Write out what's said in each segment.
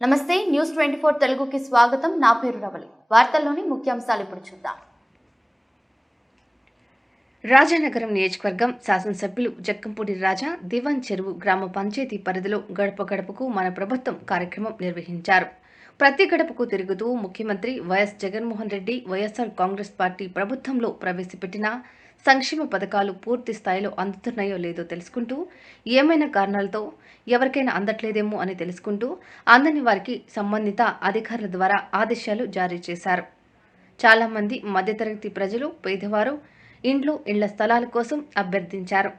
నమస్తే న్యూస్ 24 తెలుగుకి స్వాగతం. నా పేరు రవలి. వార్తల్లోని ముఖ్యాంశాలు ఇప్పుడు చూద్దాం. రాజానగరం నియోజకవర్గం శాసనసభ్యులు జక్కంపూడి రాజా దివాన్ చెరువు గ్రామ పంచాయతీ పరిధిలో గడప గడపకు మన ప్రభుత్వం కార్యక్రమం నిర్వహించారు. ప్రతి గడపకు తిరుగుతూ ముఖ్యమంత్రి వైఎస్ జగన్మోహన్ రెడ్డి వైఎస్ఆర్ కాంగ్రెస్ పార్టీ ప్రభుత్వంలో ప్రవేశపెట్టిన సంక్షేమ పథకాలు పూర్తి స్థాయిలో అందుతున్నాయో లేదో తెలుసుకుంటూ, ఏమైనా కారణాలతో ఎవరికైనా అందట్లేదేమో అని తెలుసుకుంటూ, అందని వారికి సంబంధిత అధికారుల ద్వారా ఆదేశాలు జారీ చేశారు. చాలామంది మధ్యతరగతి ప్రజలు, పేదవారు ఇళ్ల స్థలాల కోసం అభ్యర్థించారు.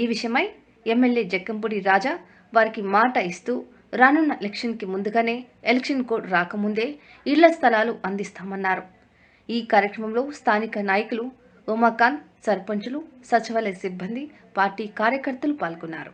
ఈ విషయమై ఎమ్మెల్యే జక్కంపూడి రాజా వారికి మాట ఇస్తూ, రానున్న ఎలక్షన్కి ముందుగానే ఎలక్షన్ కోడ్ రాకముందే ఇళ్ల స్థలాలు అందిస్తామన్నారు. ఈ కార్యక్రమంలో స్థానిక నాయకులు ఉమాకాంత్, సర్పంచులు, సచివాలయ సిబ్బంది, పార్టీ కార్యకర్తలు పాల్గొన్నారు.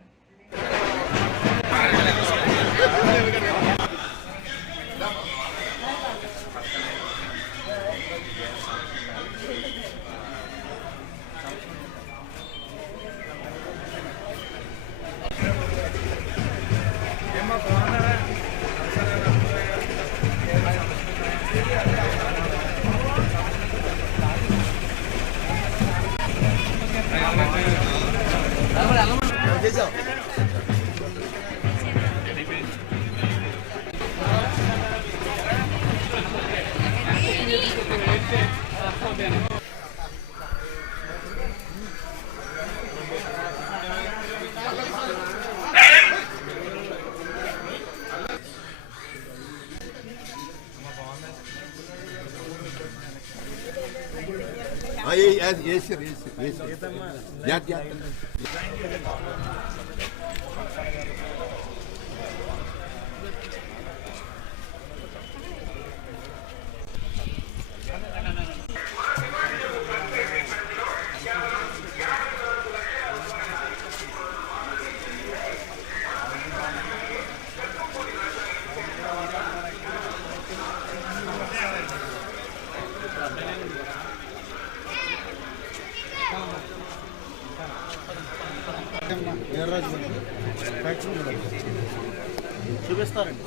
చూపిస్తారండి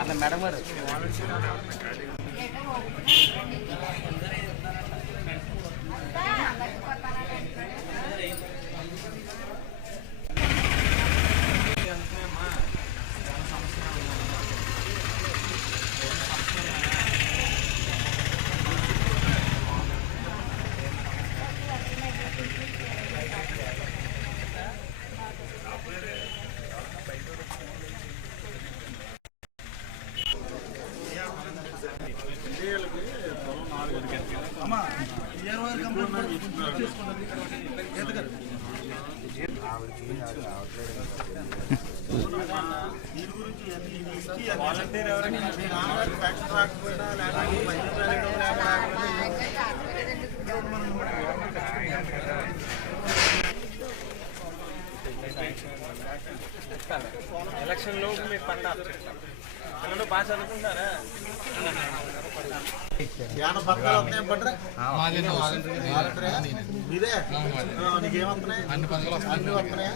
అట్లా మేడం గారు. ఎలక్షన్ లో మీకు పంట పిల్లలు బాగా చదువుకుంటారా? ఏమైనా పథకాలు వస్తున్నాయి పట్టరా? మీరే నీకేమవుతున్నాయి? అన్ని వస్తున్నాయా?